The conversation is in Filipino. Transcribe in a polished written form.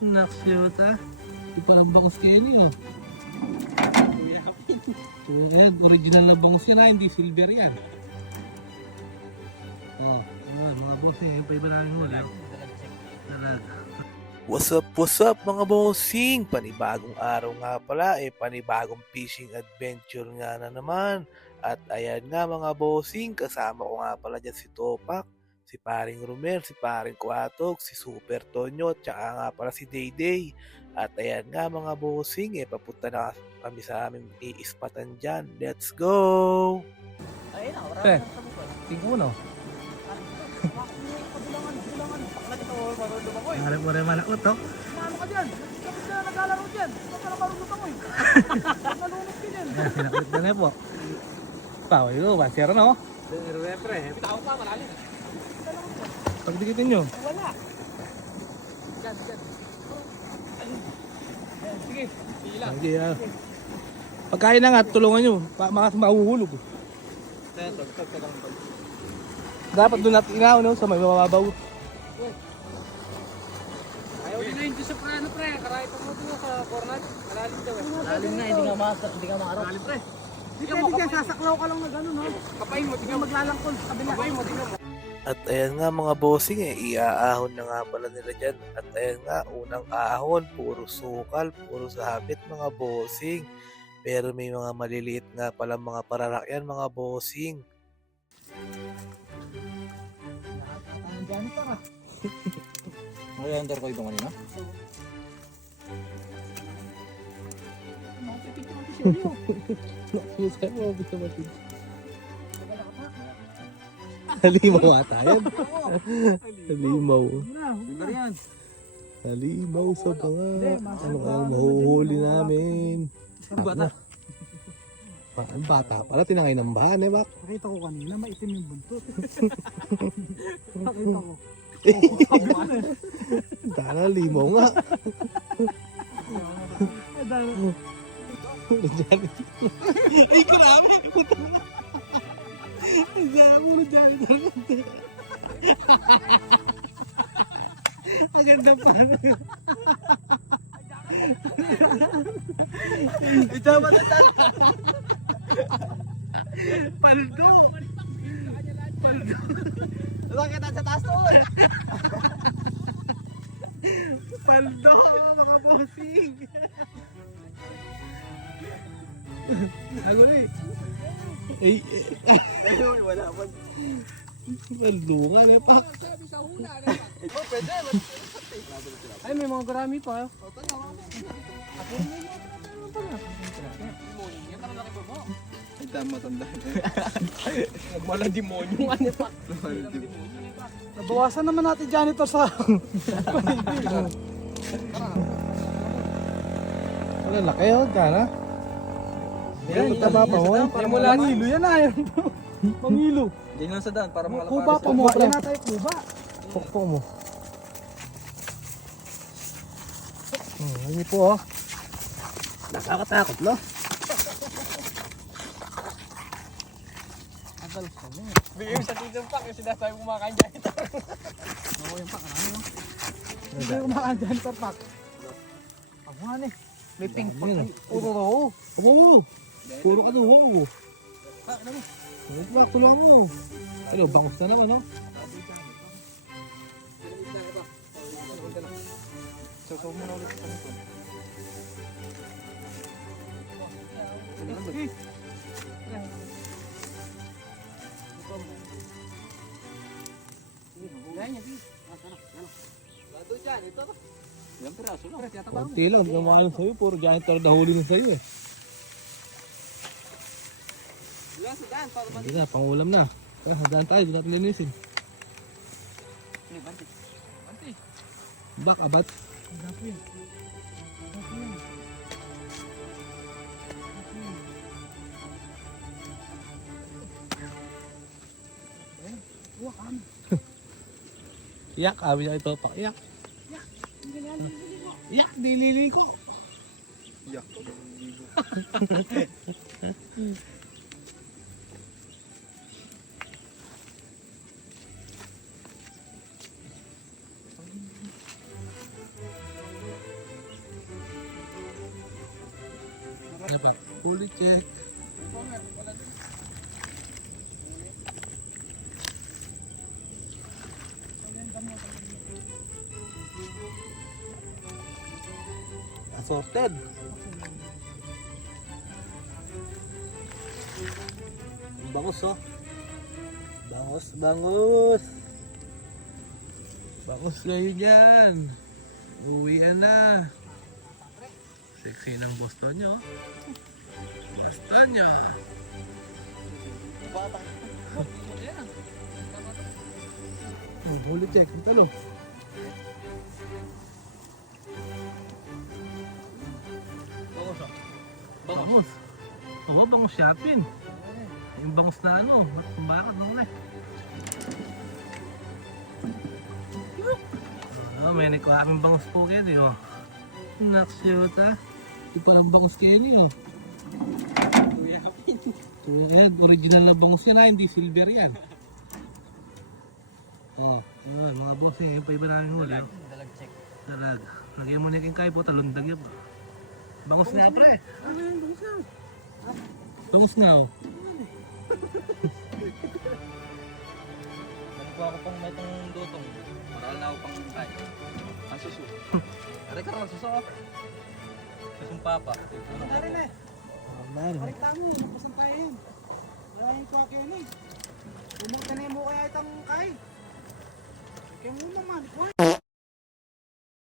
Naksiyota. Ito pa ng bangus Kenny oh. So, ayan, original na bangus yan ha, hindi silver yan. Oh, mga boss eh, yung pa iba namin huli. Dalag. What's up mga bossing? Panibagong araw nga pala, panibagong fishing adventure nga na naman. At ayan nga mga bossing, kasama ko nga pala dyan si Topak, si Paring Romel, si Paring Kuatok, si Super Tonyo, at saka nga pala si Dayday. At ayan nga mga bossing, papunta na kami sa aming iispatan dyan. Let's go! Ayun na, Pre, marami na sa tingko mo no? buwan. Harap mo rin manakot to. Ano ka dyan? Kapit na naglalaro dyan. Ba't ka nakarunod ako eh? Nalunod ka dyan. Ayan, sinakot na po. Pao, ito ba? Sira na oh. Pero pre, bitaw pa, malalim. Pagdikitin nyo. Wala. Dyan. Sige, pila. Sige, pagkain na nga, tulungan nyo. Mahuhulog. Dapat doon natin inaw no, sa may mababaw. Ayaw din na yung Diyos sa prano pre. Karay pa mo doon sa corner. Malalim daw eh. Malalim na, hindi ka maarap. Malalim pre. Hindi pwede dyan, sasaklaw ka lang na gano'n no. Kapain mo, tingnan maglalangkol sa kabila. Kapain mo, tingnan mo. At ayan nga mga bossing, iaahon na nga pala nila dyan. At ayan nga, unang ahon, puro sukal, puro sabit mga bossing. Pero may mga maliliit nga pala mga pararakyan mga bossing. Diyan pa ka. Nag-under ko itong kanina? Nakusay mo, gusto mo din. Halimaw ata yan. Halimaw. Libar yan. Halimaw sa banga. Ano kayang mahuhuli namin? Bata. Ang bata pala, tinangay ng bahan eh, bak? Nakita ko kanina, maitim yung buntot. Nakita ko. Dala, limaw nga. Ay, karami! Diyan ako na dyan. Ang ganda pa. Ito ba ito? Paldo! Paldo! Bakit sa taas doon? Paldo! Mga bossing! Aguli! Ay! Ayun, wala pa. Paldo nga na pak! Oh, pwede. Ay, may mga garami pa. Ay, tama, tanda. Nagmalang demonyo. Ano pa? Nabawasan naman natin janitor sa... Wala laki oh, gana? Yan, taba pa mo. Pangilo yan na. Pangilo. Diyan lang sa daan para mga Kuba pa mo. Yan na tayo kuba. Pokpok mo. Hindi po oh. Nakakatakot no? Bigay mo sa titong pack yung sinasabi kumakain janitor. Ako yung pack, ano yun? Hindi kumakain janitor pack. Ako nga eh. May pink pack. Dami. Ay, puro roho. Oo. Puro ka doon mo. Pack, ano mo? Ano ba? Tulungan mo. Ano, bangus na naman no? So, muna ulit sa kanito. Ilang piraso lang. Kunti lang, hindi naman alam sa'yo. Puro janitor na huli na sa'yo eh. Hindi na, pangulam na. Tara, hadaan tayo, doon natin linisin. Bak, abat. Iyak, sabi niya ito pa. Iyak. Iyak, dilili ko. Yak. Ano pa? Fully check. Assorted. Bangus oh. Bangus, bangus. Bangus kayo dyan. Uwian na. Sexy ng Boston nyo. Boston nyo. Huli check. Ang talo. Bangus. Oo, bangus shopping. Yung bangus na ano, bakit naman eh. Oh, may nakuha kaming bangus po kayo, di oh. Naksyota. Ito pa ang bangus kayo niyo. So, yan, original na bangus yan ha, hindi silver yan. Oh, yun, mga boss eh, yung pa iba namin huli. Dalag check. Dalag. Lagyan mo na yung kayo po, talundag yun. Bangus nga pre. Ano yan, bangus yan? Bangus nga oh. Nagkuha ko pang may itong dutong. Maral na ako pang kay. Ang suso. Aray ka rin, suso. Susong papa. Dari na eh. Maro. Parikta mo, napasan tayo yun. Wala yung kuha kayo na eh. Umang tanay mo kaya itang kay. Kaya mo naman, ikuha.